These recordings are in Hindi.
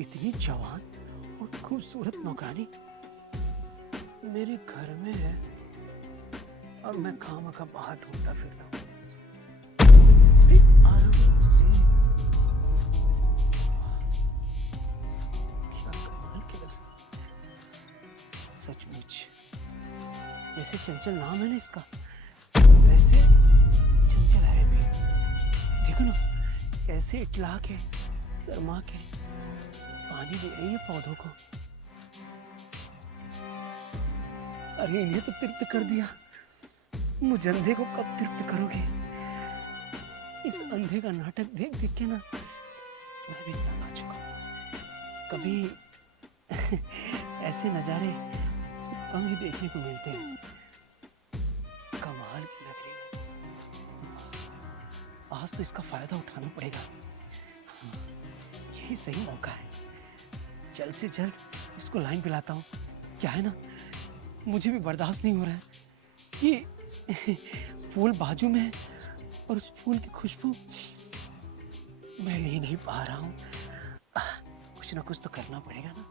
इतनी जवान और खूबसूरत नौकरानी मेरे घर में है और मैं खामखा बाहर ढूंढता फिरता हूँ। अरे आराम से, क्या कमाल की लग, सचमुच जैसे चंचल नाम है ना इसका, वैसे चंचल है भी। देखो ना कैसे इटला के शर्मा के पानी दे रही है पौधों को। अरे इन्हें तो तृप्त कर दिया, मुझ अंधे को कब तृप्त करोगे? इस अंधे का नाटक देख देख के ना मैं भी तंग आ चुका हूँ। कभी ऐसे नजारे कम ही देखने को मिलते हैं। कमाल की लग रही है, आज तो इसका फायदा उठाना पड़ेगा। हाँ, यही सही मौका है, जल्द से जल्द इसको लाइन पिलाता हूँ। क्या है ना, मुझे भी बर्दाश्त नहीं हो रहा है कि फूल बाजू में है और उस फूल की खुशबू मैं ले नहीं पा रहा हूँ। कुछ ना कुछ तो करना पड़ेगा ना।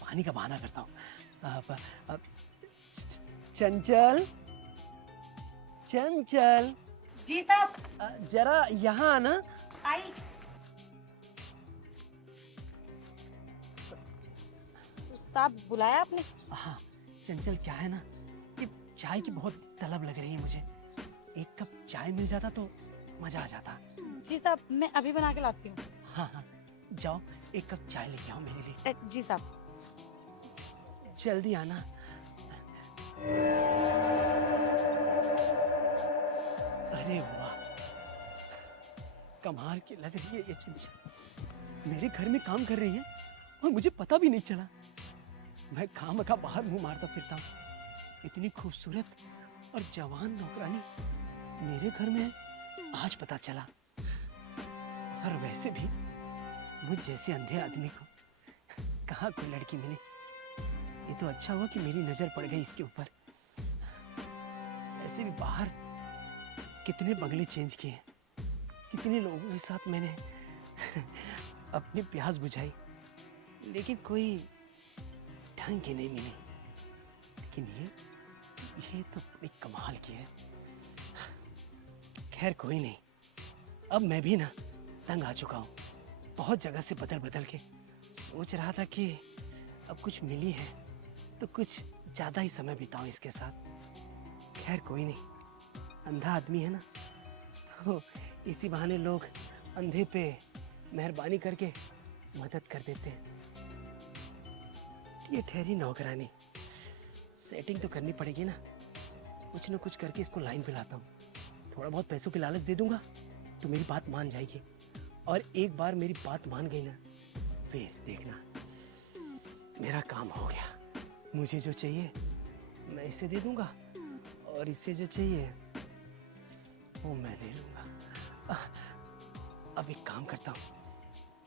पानी का बहाना करता हूँ। चंचल, चंचल, जी साहब। जरा यहाँ आना। आई। साहब बुलाया आपने? हाँ चंचल, क्या है ना कि चाय की बहुत तलब लग रही है मुझे। एक कप चाय मिल जाता तो मजा आ जाता। जी साहब, मैं अभी बना के लाती हूँ। हाँ हाँ, जाओ एक कप चाय लेके आओ मेरे लिए। जी साहब। जल्दी आना। अरे वाह, कमाल की लग रही है ये चंचल। मेरे घर में काम कर रही है और मुझे पता भी नहीं चला। मैं खामखा बाहर मुंह मारता फिरता हूँ। इतनी खूबसूरत और जवान नौकरानी मेरे घर में आज पता चला। और वैसे भी मुझ जैसे अंधे आदमी को कहाँ कोई लड़की मिली। ये तो अच्छा हुआ कि मेरी नजर पड़ गई इसके ऊपर। ऐसे भी बाहर कितने बंगले चेंज किए, कितने लोगों के साथ मैंने अपनी प्यास बुझाई, लेकिन कोई ढंग की नहीं मिली। लेकिन ये तो बड़ी कमाल की है। खैर कोई नहीं, अब मैं भी ना तंग आ चुका हूँ। बहुत जगह से बदल बदल के सोच रहा था कि अब कुछ मिली है तो कुछ ज्यादा ही समय बिताऊं इसके साथ। खैर कोई नहीं, अंधा आदमी है ना, तो इसी बहाने लोग अंधे पे मेहरबानी करके मदद कर देते हैं। ये ठहरी नौकरानी, सेटिंग तो करनी पड़ेगी ना। कुछ ना कुछ करके इसको लाइन पिलाता हूँ। थोड़ा बहुत पैसों की लालच दे दूंगा तो मेरी बात मान जाएगी। और एक बार मेरी बात मान गई ना, फिर देखना मेरा काम हो गया। मुझे जो चाहिए मैं इसे दे दूंगा और इससे जो चाहिए वो मैं ले लूंगा। अब एक काम करता हूँ,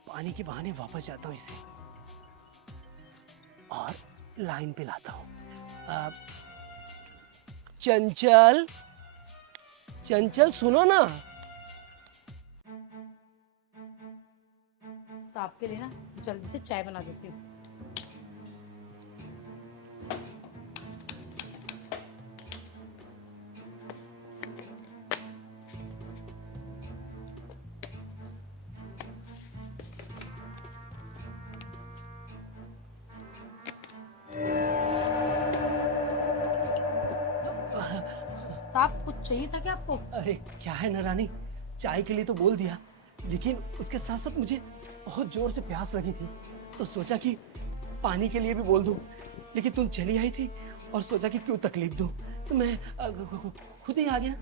पानी के बहाने वापस जाता हूँ इससे और लाइन पे लाता हूँ। चंचल, चंचल सुनो ना। तो आपके लिए ना जल्दी से चाय बना देती हूँ। साहब कुछ चाहिए था क्या आपको? अरे क्या है ना रानी, चाय के लिए तो बोल दिया, लेकिन उसके साथ साथ मुझे बहुत जोर से प्यास लगी थी, तो सोचा कि पानी के लिए भी बोल दूं। लेकिन तुम चली आई थी और सोचा कि क्यों तकलीफ दूं, तो मैं खुद ही आ गया।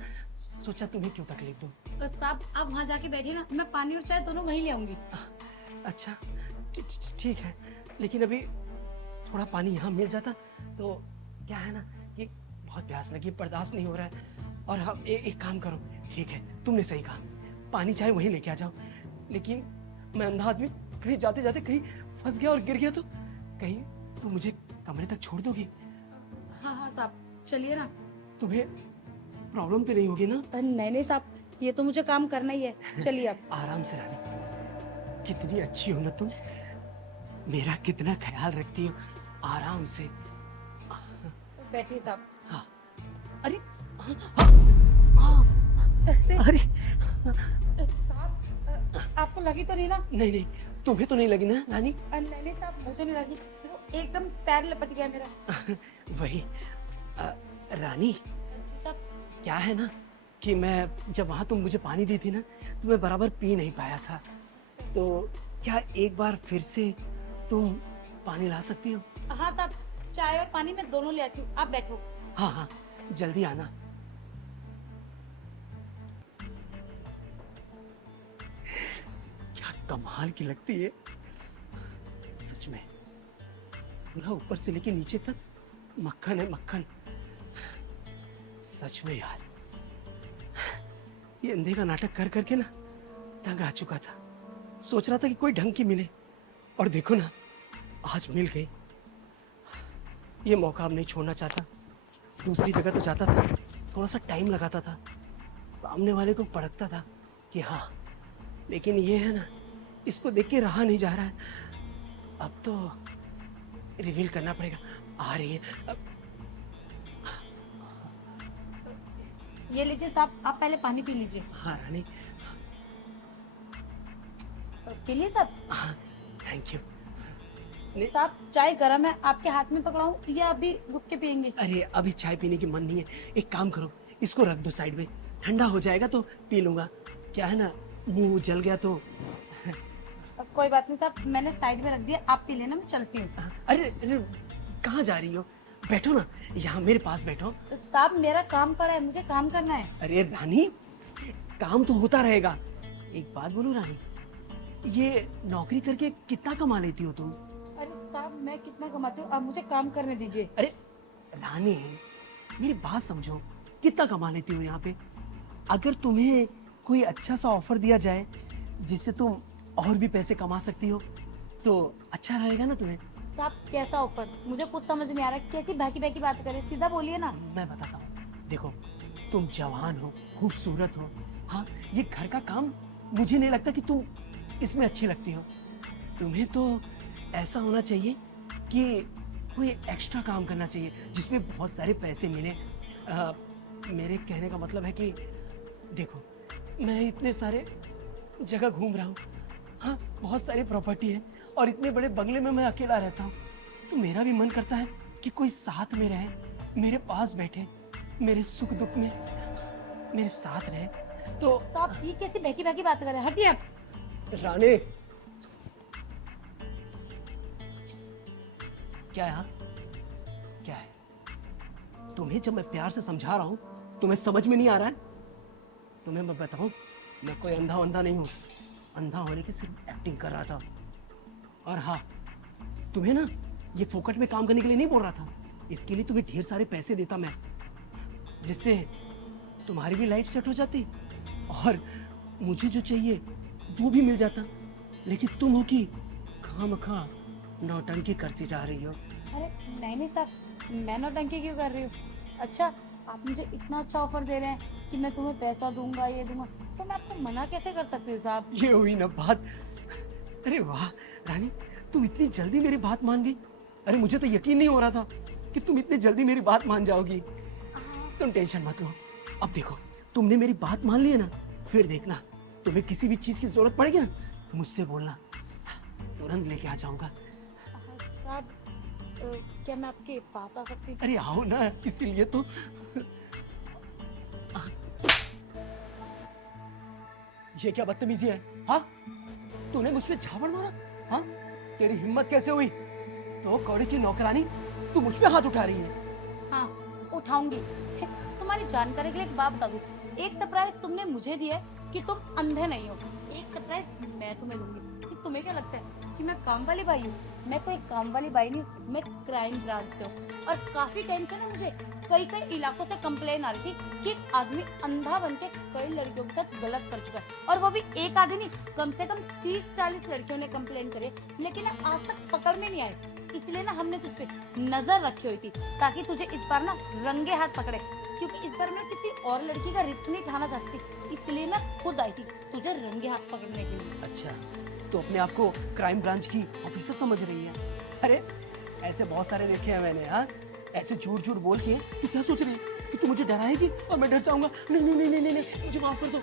सोचा तुम्हें क्यों तकलीफ दूं। साहब आप वहाँ जाके बैठिए ना, मैं पानी और चाय दोनों वहीं ले आऊंगी। अच्छा ठीक है, लेकिन अभी थोड़ा पानी यहाँ मिल जाता तो। क्या है ना कि बहुत प्यास लगी, बर्दाश्त नहीं हो रहा है। और हम एक काम करो, ठीक है तुमने सही कहा, पानी चाहे वहीं लेके आ जाओ। लेकिन मैं अंधा आदमी, कहीं जाते जाते कहीं फंस गया और गिर गया तो कहीं तुम मुझे कमरे तक छोड़ दोगी? हाँ हाँ साहब चलिए ना। तुम्हें प्रॉब्लम तो नहीं होगी ना? नहीं नहीं साहब, ये तो मुझे काम करना ही है, चलिए आप। आराम से रानी, कितनी अच्छी हो ना तुम, मेरा कितना ख्याल रखती हो। आराम से। बैठिए साहब। हाँ। अरे हाँ, हाँ, हाँ, अरे साहब, आपको लगी तो नहीं ना? नहीं नहीं, तुम्हें तो नहीं लगी ना रानी? नहीं नहीं साहब, मुझे नहीं लगी, वो एकदम पैर लपट गया मेरा। वही रानी, जी साहब। क्या है ना कि मैं जब वहां तुम मुझे पानी दी थी ना, तो मैं बराबर पी नहीं पाया था। तो क्या एक बार फिर से तुम पानी ला सकती हो? हाँ साहब, चाय और पानी मैं दोनों ले आती हूँ, आप बैठो। हाँ हाँ, जल्दी आना। क्या कमाल की लगती है सच में, पूरा ऊपर से लेके नीचे तक मक्खन है मक्खन। सच में यार, ये अंधे का नाटक कर करके ना तंग आ चुका था। सोच रहा था कि कोई ढंग की मिले, और देखो ना आज मिल गई। ये मौका अब नहीं छोड़ना चाहता। दूसरी जगह तो जाता था, थोड़ा सा टाइम लगाता था, सामने वाले को परखता था कि हाँ, लेकिन ये है ना, इसको देख के रहा नहीं जा रहा है। अब तो रिवील करना पड़ेगा। आ रही है अब। ये लीजिए साहब, आप पहले पानी पी लीजिए। हाँ रानी, पी ली साहब? हाँ थैंक यू। साहब, चाय गरम है, आपके हाथ में पकड़ाऊं या अभी रुक के पियेंगे? अरे अभी चाय पीने की मन नहीं है, एक काम करो, इसको रख दो साइड में, ठंडा हो जाएगा तो पी लूंगा। क्या है ना, मुंह जल गया तो। कोई बात नहीं साहब, मैंने साइड में रख दिया, आप पी लेना, मैं चलती हूँ। अरे अरे, कहाँ जा रही हो? बैठो ना, यहाँ मेरे पास बैठो। साहब, मेरा काम पड़ा है, मुझे काम करना है। अरे रानी, काम तो होता रहेगा। एक बात बोलूं रानी, ये नौकरी करके कितना कमा लेती हो तुम? अरे साहब, मैं कितना कमाती हूँ, अब मुझे काम करने दीजिए। अरे रानी, मेरी बात समझो, कितना कमा लेती हो यहाँ पे? अगर तुम्हें कोई अच्छा सा ऑफर दिया जाए जिससे तुम और भी पैसे कमा सकती हो, तो अच्छा रहेगा ना तुम्हें? साहब, कैसा ऑफर? मुझे कुछ समझ नहीं आ रहा, कैसी बहकी बहकी बात करें, सीधा बोलिए ना। मैं बताता हूँ, देखो, तुम जवान हो, खूबसूरत हो। हाँ, ये घर का काम मुझे नहीं लगता कि तुम इसमें अच्छी लगती हो। तुम्हें तो ऐसा होना चाहिए कि कोई एक्स्ट्रा काम करना चाहिए जिसमें बहुत सारे पैसे मिले। मेरे कहने का मतलब है कि देखो, मैं इतने सारे जगह घूम रहा हूँ, हाँ, बहुत सारी प्रॉपर्टी है, और इतने बड़े बंगले में मैं अकेला रहता हूँ। तो मेरा भी मन करता है कि कोई साथ में रहे, मेरे पास बैठे, मेरे सुख दुख में मेरे साथ रहे। तो साहब, ये कैसी बहकी बहकी बात कर रहे हैं, हटिए आप। रानी, क्या है हाँ? क्या है? तुम्हें जब मैं प्यार से समझा रहा हूं, तुम्हें समझ में नहीं आ रहा है? तुम्हें मैं बताऊं, मैं कोई अंधा वंधा नहीं हूं। अंधा होने की सिर्फ एक्टिंग कर रहा था। और हाँ, तुम्हें ना ये फोकट में काम करने के लिए नहीं बोल रहा था। इसके लिए तुम्हें ढेर सारे पैसे देता मैं, जिससे तुम्हारी भी लाइफ सेट हो जाती और मुझे जो चाहिए वो भी मिल जाता। लेकिन तुम हो कि खामखा नौटंकी करती जा रही हो। अरे नहीं नहीं साहब, मैं नौटंकी क्यों कर रही हूँ? अच्छा, आप मुझे इतना अच्छा ऑफर दे रहे हैं कि मैं तुम्हें पैसा दूंगा, ये दूंगा, तो मैं आपको मना कैसे कर सकती हूँ साहब? ये हुई ना बात। अरे वाह रानी, तुम इतनी जल्दी मेरी बात मान गई। अरे मुझे तो यकीन नहीं हो रहा था कि तुम इतनी जल्दी मेरी बात मान जाओगी। तुम टेंशन मत लो। अब देखो, तुमने मेरी बात मान ली है ना, फिर देखना, तुम्हें किसी भी चीज की जरूरत पड़ेगी ना, मुझसे बोलना, तुरंत लेके आ जाऊंगा। साहब, क्या मैं आपके पास आ सकती हूँ? अरे आओ ना, इसीलिए तो। ये क्या बदतमीजी है? हाँ, तूने मुझ पे झापड़ मारा? हाँ, तेरी हिम्मत कैसे हुई? तो कौड़ी की नौकरानी, तू मुझ पे हाथ उठा रही है? हाँ, उठाऊंगी। तुम्हारी जानकारी के लिए एक बात बता दूं, एक सरप्राइज तुमने मुझे दिया है कि तुम अंधे नहीं हो, एक सरप्राइज मैं तुम्हें दूंगी। कि तुम्हें क्या लगता है कि मैं काम वाली बाई हूँ? मैं कोई काम वाली बाई नहीं हूँ, मैं क्राइम ब्रांच से हूँ। और काफी टाइम से ना मुझे कई कई इलाकों से कंप्लेन आ रही थी कि एक आदमी अंधा बन के कई लड़कियों के साथ गलत कर चुका है। और वो भी एक आदमी नहीं, कम से कम 30-40 लड़कियों ने कंप्लेन करे, लेकिन आज तक पकड़ में नहीं आए। इसलिए ना हमने तुझ पे नजर रखी हुई थी, ताकि तुझे इस बार ना रंगे हाथ पकड़े। क्योंकि इस बार मैं किसी और लड़की का रिस्क नहीं उठाना चाहती, इसलिए मैं खुद आई थी तुझे रंगे हाथ पकड़ने के लिए। अच्छा, तो अपने आप को क्राइम ब्रांच की ऑफिसर समझ रही है? अरे ऐसे बहुत सारे देखे हैं मैंने। हाँ, ऐसे झूठ झूठ बोल के तू क्या सोच रही है कि तू मुझे डराएगी और मैं डर जाऊंगा? नहीं नहीं नहीं नहीं नहीं, मुझे माफ कर दो,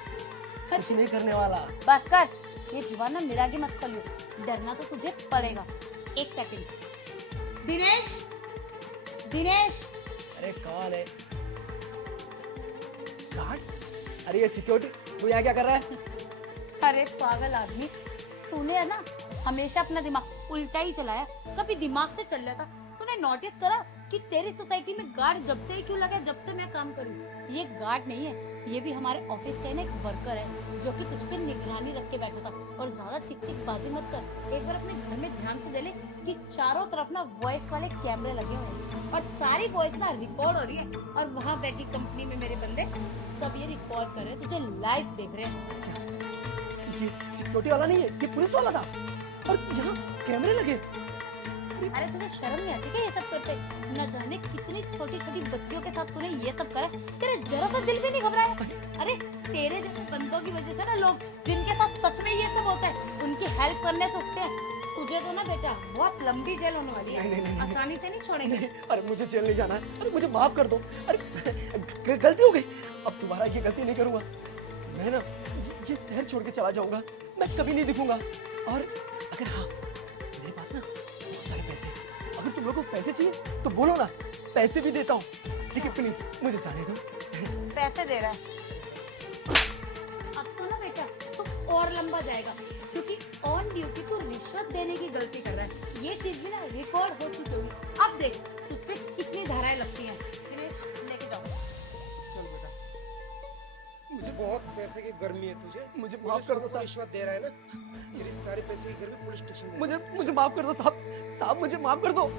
कुछ नहीं करने वाला। बस कर, ये जुबान ना मेरा आगे मत खोलियो, डरना तो तुझे पड़ेगा। एक सेकंड। दिनेश, दिनेश। अरे कौन है? गार्ड? अरे ये सिक्योरिटी, तू यहाँ क्या कर रहा है? अरे पागल आदमी, तूने है ना हमेशा अपना दिमाग उल्टा ही चलाया, कभी दिमाग से चल जाता। तूने नोटिस करा कि तेरी सोसाइटी में गार्ड जब से ही क्यों लगा, जब से मैं काम करूं? ये गार्ड नहीं है, ये भी हमारे ऑफिस का ना एक वर्कर है जो कि तुझ पे निगरानी रख के बैठा था। और ज्यादा चिक चिक बाजी मत कर, एक बार अपने घर में ध्यान से दे ले कि चारों तरफ ना वॉइस वाले कैमरे लगे हुए हैं और सारी वॉइस ना रिकॉर्ड हो रही है। और वहाँ बैठी कंपनी में मेरे बंदे सब ये रिकॉर्ड कर रहे हैं, तुझे लाइव देख रहे हैं। ये सिक्योरिटी वाला नहीं है, ये पुलिस वाला था और यहाँ कैमरे लगे। अरे तुम्हें शर्म नहीं आती क्या ये सब करते? न जाने कितनी छोटी छोटी बच्चियों के साथ तूने ये सब करा, तेरे जरा सा दिल भी नहीं घबराया? अरे तेरे जैसे बंदों की वजह से ना लोग जिनके साथ सच में ये सब होता है उनकी हेल्प करने से उठते हैं। तुझे तो ना बेटा बहुत लंबी जेल होने वाली है, नहीं, आसानी से नहीं छोड़ेंगे। नहीं, अरे मुझे जेल नहीं जाना है, अरे मुझे माफ कर दो। अरे गलती हो गई, अब दोबारा ये गलती नहीं करूंगा। मैं ना ये शहर छोड़ के चला जाऊंगा, मैं कभी नहीं दिखूंगा। और अगर हाँ, मेरे पास ना बहुत सारे पैसे, अगर तुम लोगों को पैसे चाहिए तो बोलो ना, पैसे भी देता हूँ। लेकिन प्लीज मुझे जाने दो। पैसे दे रहा है अब तो ना बेटा तू और लंबा जाएगा, क्योंकि ऑन ड्यूटी को रिश्वत देने की गलती कर रहा है। ये चीज भी ना रिकॉर्ड हो चुकी होगी। अब देख तुझ पे कितनी धाराएं लगती हैं। दिनेश लेके जाओ। चल बेटा, मुझे बहुत पैसे की गर्मी है तुझे। मुझे माफ कर दो साहब। रिश्वत दे रहा है ना, तेरे सारे पैसे की गर्मी पुलिस स्टेशन में। मुझे माफ कर दो साहब, साहब मुझे माफ कर दो।